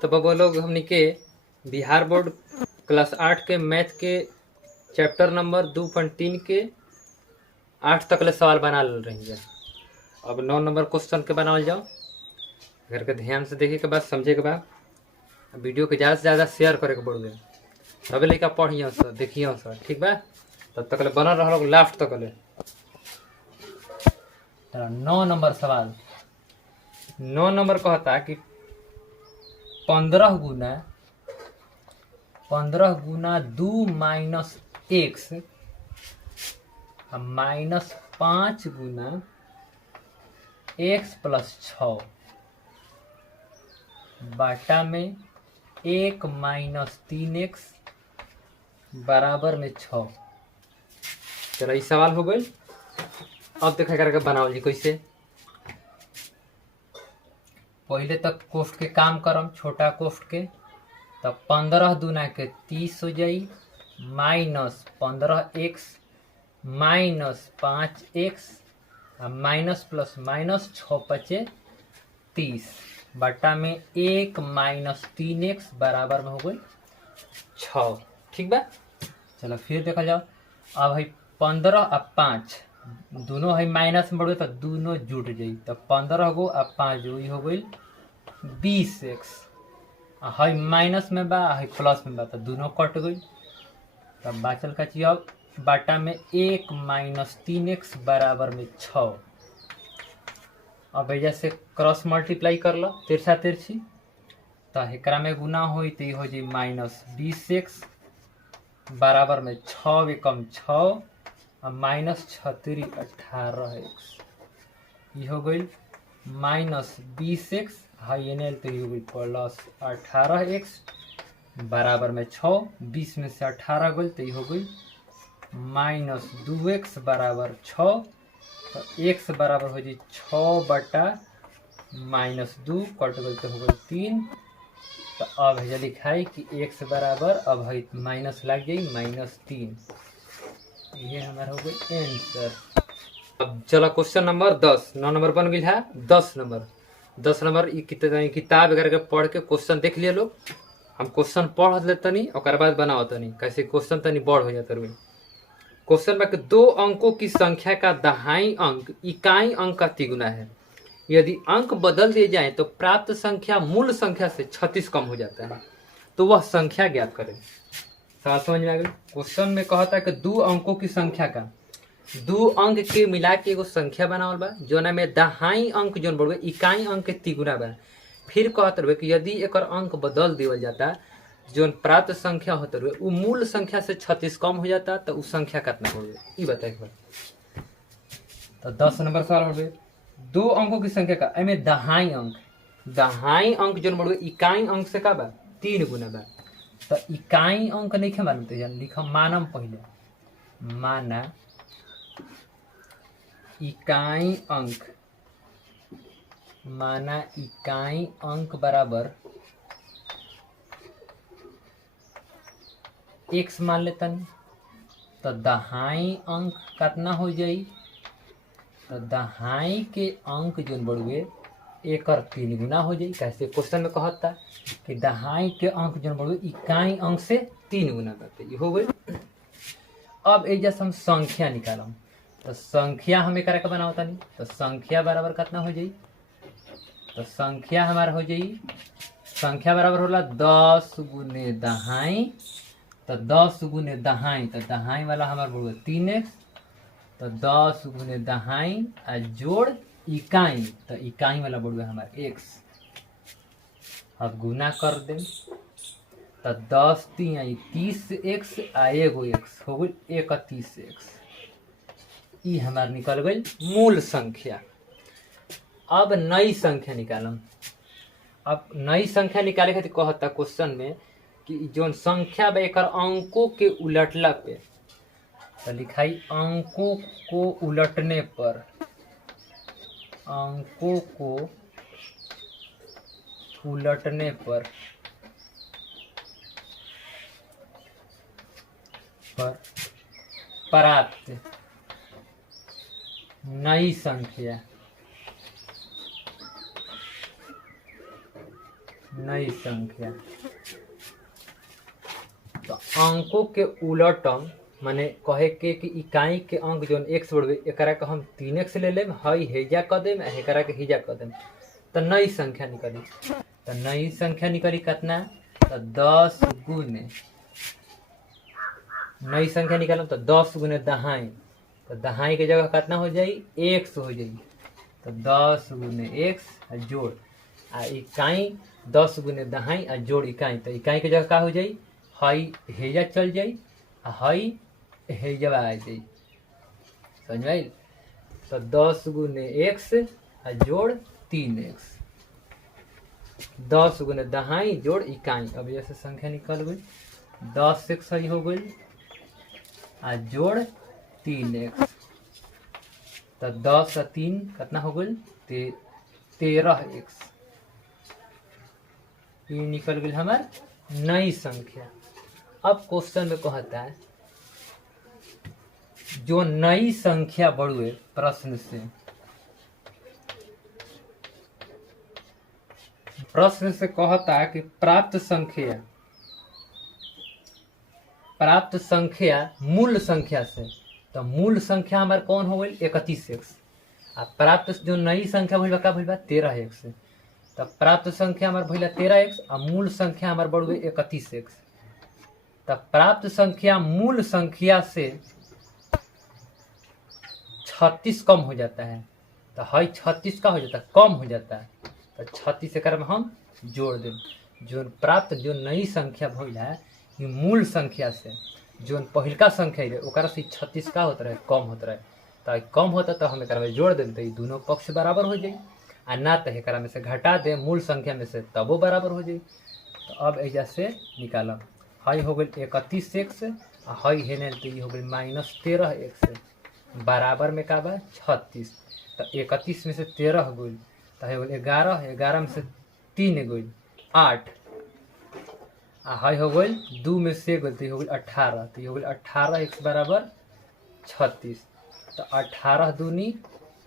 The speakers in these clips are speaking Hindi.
तो बबो लोग हमनी के बिहार बोर्ड क्लास 8 के मैथ के चैप्टर नंबर 2.3 के 8 तक ले सवाल बना रही है। अब 9 नंबर क्वेश्चन के बनावल जाओ। घर के ध्यान से देखे के बाद समझे के बाद वीडियो के ज़्यादा से ज़्यादा शेयर करे के पड़ुए, तबे लड़का पढ़िए सर देखिए सर, ठीक बा। तब तक ले बनल रहो लास्ट तक ले। 9 नंबर सवाल, 9 नंबर कहता कि 15 गुना 2 माइनस एक्स माइनस 5 गुना एक्स प्लस 6 बाटा में 1 माइनस 3x बराबर में 6। चलो ये सवाल हो गई। अब देखा करके बनाओ जी कैसे। पहले तक कोष्ठ के काम करम, छोटा कोष्ठ के, तब 15 दूना के 30 हो जाई minus 15x minus 5x minus plus minus 6 पचे 30 बटा में 1 माइनस 3x बराबर में हो गई 6। ठीक बा। चलो फिर देखा जाओ। अब है 15 और 5 दोनों है माइनस में बढ़े तो दोनों जुट जाई, तो 15 गो और 5 जो हो गई 20x। है माइनस में बा है प्लस में बा तो दोनों कट गई। तब बाचल का चीज अब बाटा में 1 माइनस 3x बराबर में 6। अब ऐजा से क्रॉस मल्टीप्लाई कर लो तिरछा तिरछी, तो एकरा में गुना होई तो हो जी माइनस 20x बराबर में 6 एकम 6 और माइनस 6 18x। ये हो गई minus 20x high N L तो ये हो गई प्लस 18x बराबर में 6। 20 में से 18 गई तो ये हो गई माइनस 2x बराबर 6। तो x बराबर हो जी 6 बटा माइनस 2 कट गई तो हो गई 3। तो अब है लिखाई कि x बराबर अब है माइनस लग गई माइनस 3। ये हमारा हो गई आंसर। अब चलो क्वेश्चन नंबर 10। 9 नंबर बन गई है 10 नंबर। 10 नंबर किताब करके पढ़ के क्वेश्चन देख लिए लोग। हम क्वेश्चन पढ़ लेते नहीं और बाद बनाओ तनी कैसे क्वेश्चन तनी बड़ हो जाता है। क्वेश्चन में 2 अंकों की संख्या का दहाई अंक इकाई अंक का तिगुना है। यदि अंक बदल दिए जाएं तो प्राप्त संख्या मूल संख्या से 36 कम हो जाता है, तो वह संख्या ज्ञात करें। सवाल समझ में आ गई। क्वेश्चन में कहता है कि 2 अंकों की संख्या का 2 अंक के मिला के एगो संख्या बनावल बा जोना में दहाई अंक जोन बढ़े इकाई अंक के तिगुना बा। फिर कहते रहे कि यदि एक अंक बदल दिया जाता जो प्राप्त संख्या होते रहे वो मूल संख्या से 36 कम हो जाता तो उस संख्या कितना हो गया ये बताइए। तो 10 नंबर सवाल हो गए। 2 अंकों की संख्या का में दहाई अंक जो बढ़े इकाई अंक से का बा 3 गुना बा। तो इकाई अंक नहीं खे मानते लिखा मानम पहले माना इकाई अंक माना इकाई अंक बराबर x मान लेतन। तो दहाई अंक कितना हो जाई तो दहाई के अंक जो बढ़ुए एक 3 गुना हो जाई। कैसे क्वेश्चन में कहता कि दहाई के अंक जो बढ़ुए इकाई अंक से 3 गुना करते ये हो गई। अब एक जैसे हम संख्या निकालम तो संख्या हमें करे के बनावता नहीं। तो संख्या बराबर कितना हो जाई तो संख्या हमारा हो जाई संख्या बराबर होला 10 गुने दहाई। तो 10 गुने दहाई तो दहाई वाला हमारा बढ़ुआ 3x। तो 10 गुने दहाई आ जोड़ इकाई तो इकाई वाला बढ़ुआ हमारा x। अब गुना कर दे तो 10 3 30x आ एगो x हो गई 31x। ये हमार निकल गई मूल संख्या। अब नई संख्या निकालम। अब नई संख्या निकाले खातिर कहता क्वेश्चन में कि जो संख्या बा एक अंकों के उलटला पे तो लिखाई अंकों को उलटने पर अंकों को उलटने पर प्राप्त नई संख्या नई संख्या। तो अंकों के उलटम माने कहे के कि इकाई के अंक जो एक्स बढ़े एकरा के हम 3x ले लेम, हई हेजा क देम, एकरा के हेजा क देम, तो नई संख्या निकली। तो नई संख्या निकली कितना, तो 10 गुने, नई संख्या निकालम तो 10 गुने दहाई, तो दहाई के जगह कितना हो जाई, x हो जाई। तो 10 गुने x जोड़ आ इकाई 10 गुने दहाई आ जोड़ इकाई, तो इकाई के जगह का हो जाई, हई हेजा चल जाई आ हई हेजा आ जाई, समझ में आइल। तो 10 गुने x आ जोड़ 3x, 10 गुने दहाई जोड़ इकाई। अब जैसे संख्या निकल गई, 10x हई हो गई आ जोड़ 3x, तो 10 आ 3 कितना हो गई, 13x। ये निकल गई हमार नई संख्या। अब क्वेश्चन में कहता है जो नई संख्या बढ़ुए प्रश्न से कहता है कि प्राप्त संख्या मूल संख्या से, तो मूल संख्या हमारे कौन हो गई 31x, आ प्राप्त जो नई संख्या भइल का भइल 13x। तो प्राप्त संख्या हमारे भइल 13x आ मूल संख्या हमारे बढ़ गई 31x। तो प्राप्त संख्या मूल संख्या से 36 कम हो जाता है, तो हई 36 का हो जाता है, कम हो जाता है, तो 36 एक में हम जोड़ दें। जो प्राप्त जो नई संख्या भइल है ये मूल संख्या से जो पहिलका संख्या है ओकरा से 36 का होता रहे, कम होता रहे, तो कम होता तो हम एक में जोड़ दें, तो ये दोनों पक्ष बराबर हो जाए, आ ना तो एक में से घटा दे मूल संख्या में से तब वो बराबर हो जाए। तो अब एजा से निकालम, हई हो गई 31x आ हई है नहीं, तो ये हो गई -13x बराबर में का बा 36। तो 31 में से 13 गई तो है 11, 11 में से 3 गई 8 आ हई हो गई 2 में से गई तो हो गई 18, तो हो गई 18x बराबर 36। तो 18 दूनी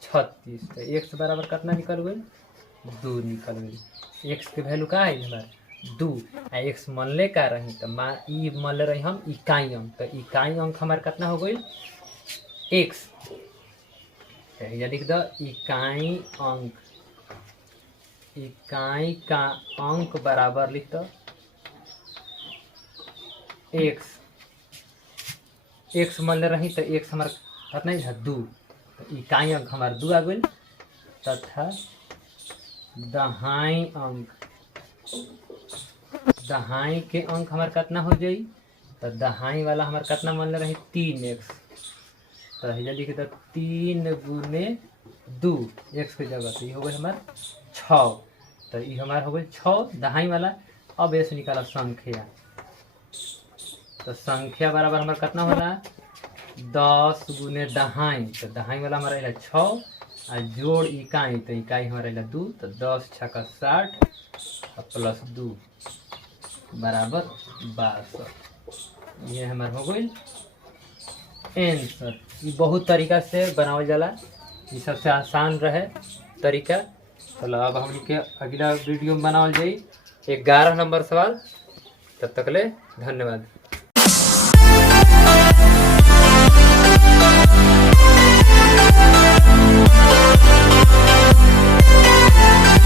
36, तो x बराबर कितना निकल गई 2 निकल गई। x के वैल्यू का है हमारे 2 आ x मनले का रही, तो मनले रही हम इकाई अंक, तो इकाई अंक हमारे कितना हो गई x, या लिख दो इकाई अंक, इकाई का अंक बराबर लिख दो x मनले रही, तो x हमारे कितना है 2, तो इकाई अंक हमारे 2 आ गई, तथा दहाई अंक, दहाई के अंक हमारे कितना हो जाई, तो दहाई वाला हमारे कितना मनले रही 3x, तो ये लिख दो 3 गुने 2 x के जगह, तो ये हो गई हमारे 6, तो ये हमारे हो गई 6 दहाई वाला। अब ऐसे निकाला संख्या, तो संख्या बराबर हमारे कितना होला 10 गुने दहाई, तो दहाई वाला हमारा रहा 6 आ जोड़ इकाई, तो इकाई हमारा रहा 2, तो 10 छक्का 60 प्लस 2 बराबर 12। ये हमारे हो गई आंसर। ये बहुत तरीका से बनावल जाला, ये सबसे आसान रहे तरीका। चलो अब हम के अगला वीडियो में बनावल जाई 11 नंबर सवाल। तब तक ले धन्यवाद।